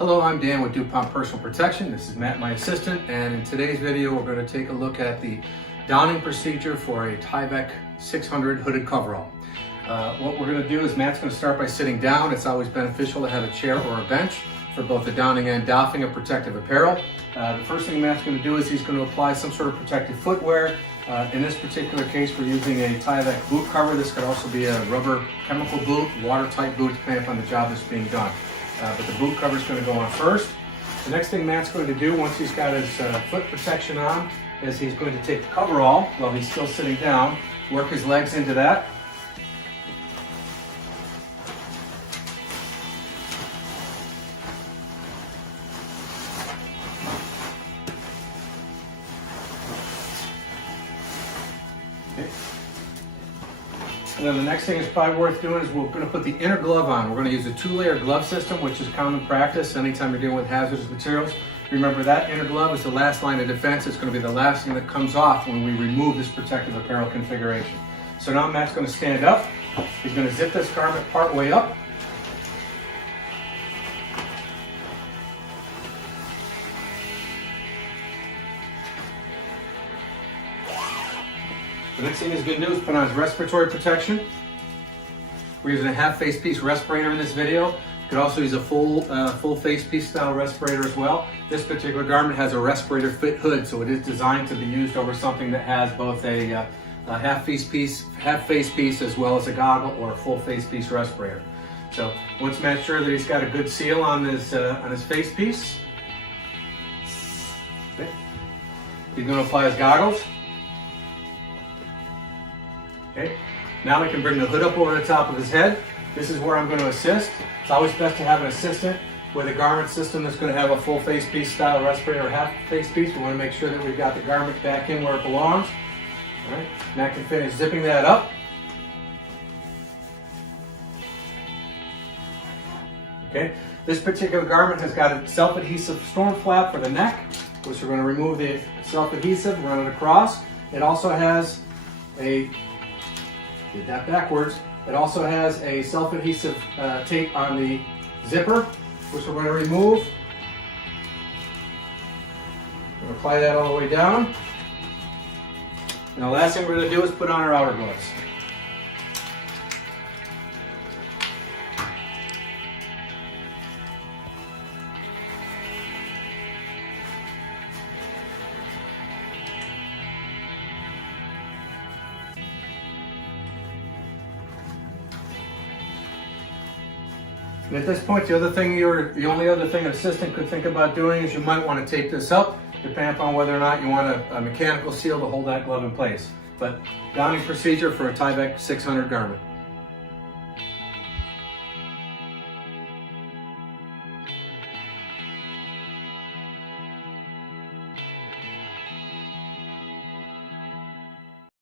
Hello, I'm Dan with DuPont Personal Protection. This is Matt, my assistant, and in today's video we're going to take a look at the donning procedure for a Tyvek 600 hooded coverall. What we're going to do is Matt's going to start by sitting down. It's always beneficial to have a chair or a bench for both the donning and doffing of protective apparel. The first thing Matt's going to do is he's going to apply some sort of protective footwear. In this particular case, we're using a Tyvek boot cover. This could also be a rubber chemical boot, watertight boot, depending upon the job that's being done. But the boot cover is going to go on first. The next thing Matt's going to do once he's got his foot protection on is he's going to take the coverall while he's still sitting down, work his legs into that. And then the next thing that's probably worth doing is we're going to put the inner glove on. We're going to use a two-layer glove system, which is common practice anytime you're dealing with hazardous materials. Remember, that inner glove is the last line of defense. It's going to be the last thing that comes off when we remove this protective apparel configuration. So now Matt's going to stand up. He's going to zip this garment part way up. The next thing he's going to do is put on his respiratory protection. We're using a half face piece respirator in this video. You could also use a full face piece style respirator as well. This particular garment has a respirator fit hood, so it is designed to be used over something that has both a half face piece as well as a goggle or a full face piece respirator. So once Matt's sure that he's got a good seal on his face piece, okay, he's going to apply his goggles. Okay. Now we can bring the hood up over the top of his head. This is where I'm going to assist. It's always best to have an assistant with a garment system that's going to have a full face piece style respirator or half face piece. We want to make sure that we've got the garment back in where it belongs. All right. Matt can finish zipping that up. Okay. This particular garment has got a self-adhesive storm flap for the neck, which we're going to remove the self-adhesive, run it across. It also has did that backwards. It also has a self-adhesive tape on the zipper, which we're going to remove. We're going to apply that all the way down. And the last thing we're going to do is put on our outer gloves. And at this point, the only other thing an assistant could think about doing is you might want to tape this up, depending upon whether or not you want a mechanical seal to hold that glove in place. But donning procedure for a Tyvek 600 garment.